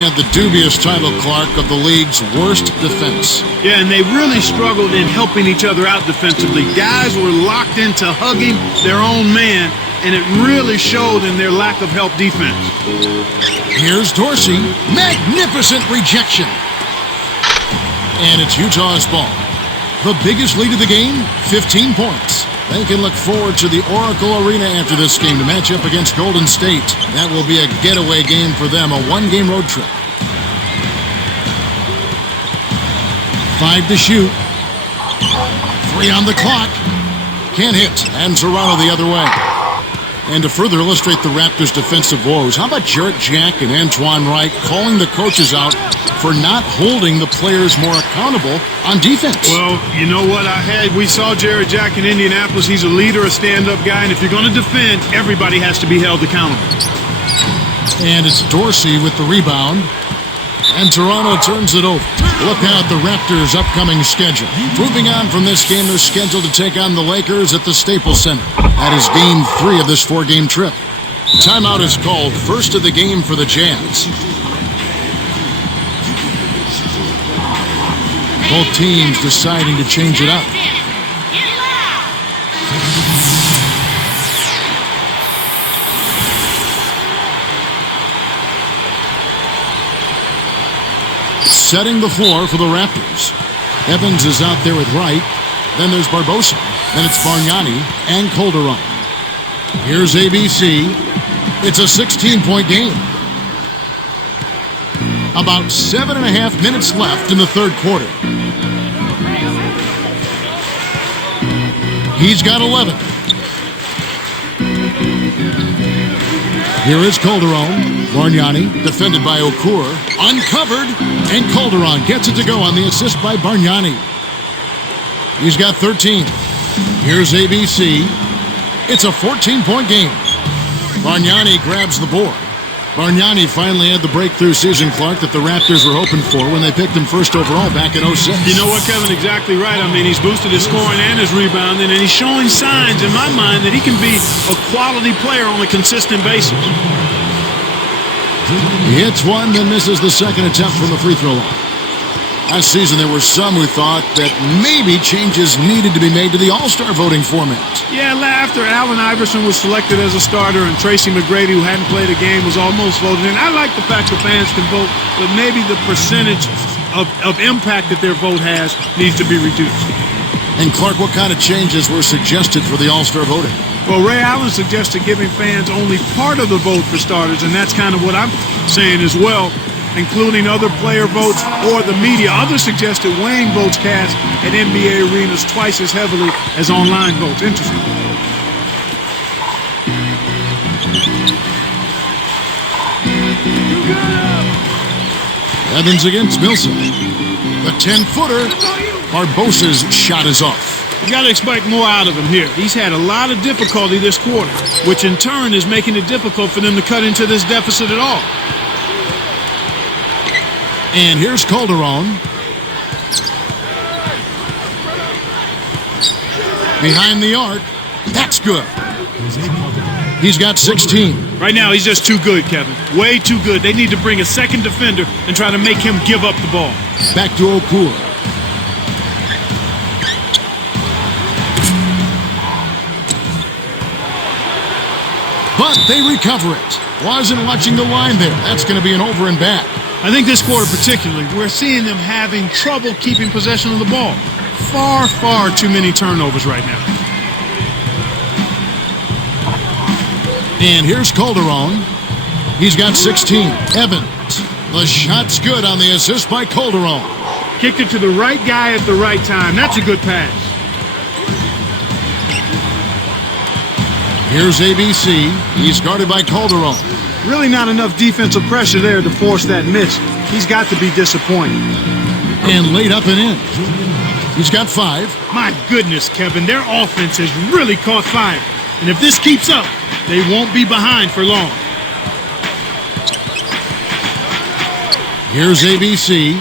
Had the dubious title, Clark, of the league's worst defense. Yeah, and they really struggled in helping each other out defensively. Guys were locked into hugging their own man, and it really showed in their lack of help defense. Here's Dorsey. Magnificent rejection. And it's Utah's ball. The biggest lead of the game, 15 points. They can look forward to the Oracle Arena after this game to match up against Golden State. That will be a getaway game for them, a one-game road trip. 5 to shoot. 3 on the clock. Can't hit. And Toronto the other way. And to further illustrate the Raptors' defensive woes, how about Jarrett Jack and Antoine Wright calling the coaches out for not holding the players more accountable on defense? Well, you know what? We saw Jarrett Jack in Indianapolis. He's a leader, a stand-up guy, and if you're going to defend, everybody has to be held accountable. And it's Dorsey with the rebound. And Toronto turns it over. Look at the Raptors' upcoming schedule. Moving on from this game, they're scheduled to take on the Lakers at the Staples Center. That is Game 3 of this 4-game trip. Timeout is called, first of the game for the Jazz. Both teams deciding to change it up. Setting the floor for the Raptors. Evans is out there with Wright. Then there's Barbosa. Then it's Bargnani and Calderon. Here's ABC. It's a 16-point game. About 7.5 minutes left in the third quarter. He's got 11. Here is Calderon. Bargnani, defended by Okur. Uncovered, and Calderon gets it to go on the assist by Bargnani. He's got 13. Here's ABC. It's a 14-point game. Bargnani grabs the board. Bargnani finally had the breakthrough season, Clark, that the Raptors were hoping for when they picked him first overall back in 06. You know what, Kevin? Exactly right. I mean, he's boosted his scoring and his rebounding, and he's showing signs, in my mind, that he can be a quality player on a consistent basis. He hits one, then misses the second attempt from the free throw line. Last season, there were some who thought that maybe changes needed to be made to the All-Star voting format. Yeah, after Allen Iverson was selected as a starter and Tracy McGrady, who hadn't played a game, was almost voted in. I like the fact that fans can vote, but maybe the percentage of impact that their vote has needs to be reduced. And Clark, what kind of changes were suggested for the All-Star voting? Well, Ray Allen suggested giving fans only part of the vote for starters, and that's kind of what I'm saying as well, including other player votes or the media. Others suggested weighing votes cast at NBA arenas twice as heavily as online votes. Interesting. Evans against Millsap. The 10-footer. Barbosa's shot is off. You got to expect more out of him here. He's had a lot of difficulty this quarter, which in turn is making it difficult for them to cut into this deficit at all. And here's Calderon. Behind the arc. That's good. He's got 16. Right now, he's just too good, Kevin. Way too good. They need to bring a second defender and try to make him give up the ball. Back to Okur. But they recover it. Wasn't watching the line there. That's going to be an over and back. I think this quarter particularly, we're seeing them having trouble keeping possession of the ball. Far, far too many turnovers right now. And here's Calderon. He's got 16. Evans. The shot's good on the assist by Calderon. Kicked it to the right guy at the right time. That's a good pass. Here's ABC. He's guarded by Calderon. Really not enough defensive pressure there to force that miss. He's got to be disappointed. And laid up and in. He's got 5. My goodness, Kevin, their offense has really caught fire. And if this keeps up, they won't be behind for long. Here's ABC.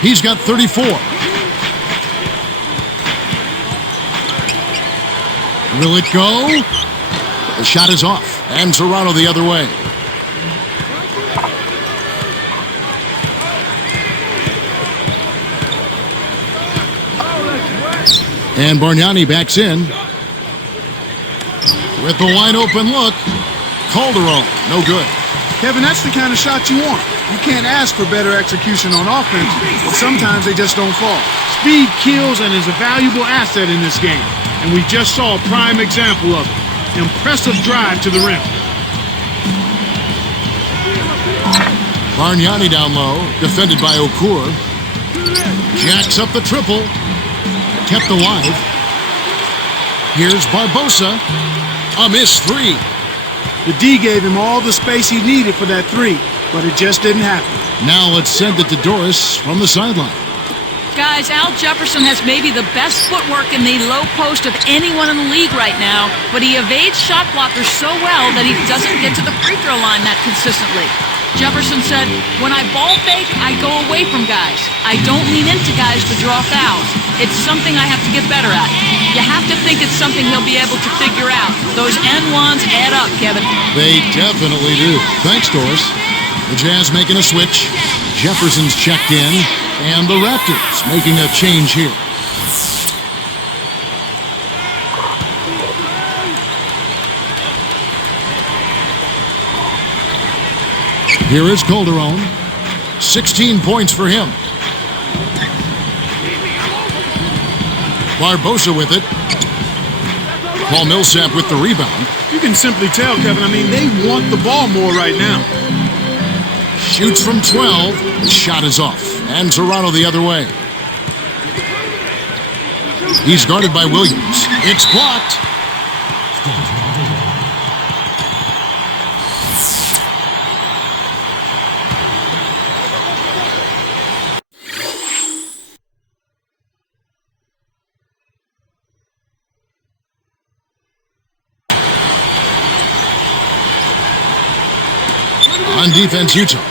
He's got 34. Will it go? The shot is off, and Toronto the other way. And Bargnani backs in. With the wide open look. Calderon, no good. Kevin, that's the kind of shot you want. You can't ask for better execution on offense, but sometimes they just don't fall. Speed kills and is a valuable asset in this game, and we just saw a prime example of it. Impressive drive to the rim. Bargnani down low, defended by Okur. Jacks up the triple. Kept alive. Here's Barbosa. A missed three. The D gave him all the space he needed for that three, but it just didn't happen. Now let's send it to Doris from the sideline. Guys, Al Jefferson has maybe the best footwork in the low post of anyone in the league right now, but he evades shot blockers so well that he doesn't get to the free throw line that consistently. Jefferson said, "When I ball fake, I go away from guys. I don't lean into guys to draw fouls. It's something I have to get better at." You have to think it's something he'll be able to figure out. Those N1s add up, Kevin. They definitely do. Thanks, Doris. The Jazz making a switch. Jefferson's checked in. And the Raptors making a change here. Here is Calderon. 16 points for him. Barbosa with it. Paul Millsap with the rebound. You can simply tell, Kevin, I mean, they want the ball more right now. Shoots from 12. The shot is off. And Toronto the other way. He's guarded by Williams. It's blocked. On defense, Utah.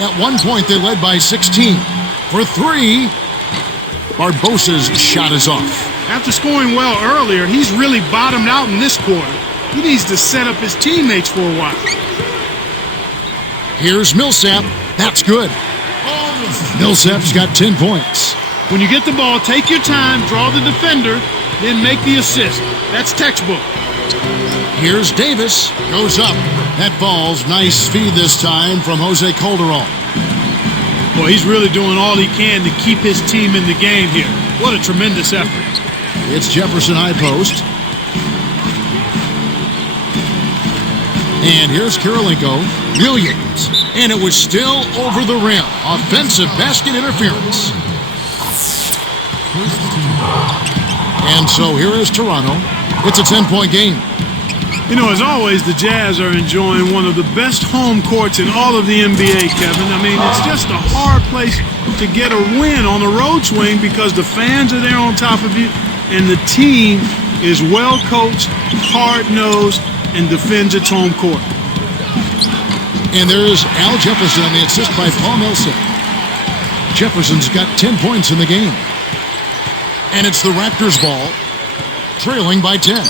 At one point, they led by 16. For three, Barbosa's shot is off. After scoring well earlier, he's really bottomed out in this quarter. He needs to set up his teammates for a while. Here's Millsap. That's good. Millsap's got 10 points. When you get the ball, take your time, draw the defender, then make the assist. That's textbook. Here's Davis. Goes up. That falls. Nice feed this time from Jose Calderon. Well, he's really doing all he can to keep his team in the game here. What a tremendous effort. It's Jefferson high post. And here's Kirilenko. Williams. And it was still over the rim. Offensive basket interference. And so here is Toronto. It's a 10-point game. You know, as always, the Jazz are enjoying one of the best home courts in all of the NBA, Kevin. I mean, it's just a hard place to get a win on a road swing because the fans are there on top of you, and the team is well coached, hard-nosed, and defends its home court. And there's Al Jefferson on the assist by Paul Millsap. Jefferson's got 10 points in the game. And it's the Raptors' ball, trailing by 10.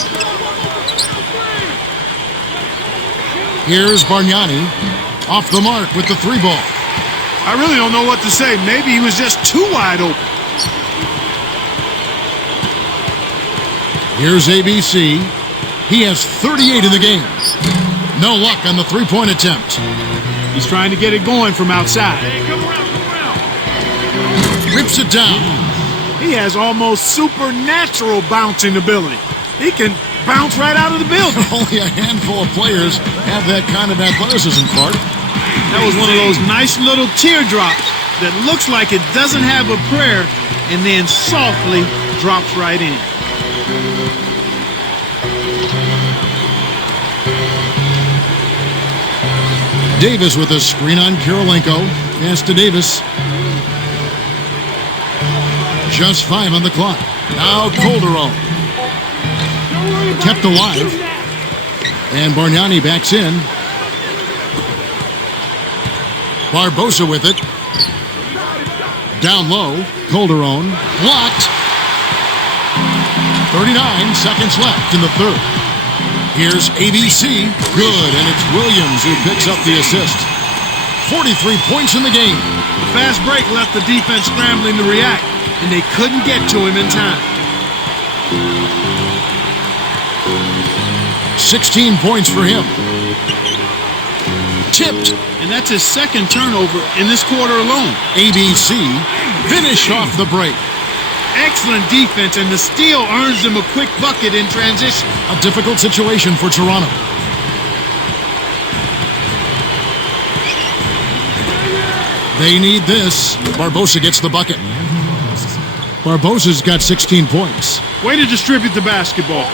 Here's Bargnani, off the mark with the three ball. I really don't know what to say. Maybe he was just too wide open. Here's ABC. He has 38 in the game. No luck on the three-point attempt. He's trying to get it going from outside. Rips it down. He has almost supernatural bouncing ability. He can bounce right out of the building. Only a handful of players have that kind of athleticism, Clark. That was one of those nice little teardrops that looks like it doesn't have a prayer and then softly drops right in. Davis with a screen on Kirilenko. Pass to Davis. Just 5 on the clock. Now Calderon. Kept alive. And Bargnani backs in. Barbosa with it. Down low. Calderon. Blocked. 39 seconds left in the third. Here's ABC. Good. And it's Williams who picks up the assist. 43 points in the game. The fast break left the defense scrambling to react, and they couldn't get to him in time. 16 points for him. Tipped. And that's his second turnover in this quarter alone. ABC finish off the break. Excellent defense, and the steal earns them a quick bucket in transition. A difficult situation for Toronto. They need this. Barbosa gets the bucket. Barbosa's got 16 points. Way to distribute the basketball.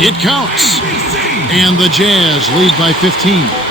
It counts. And the Jazz lead by 15.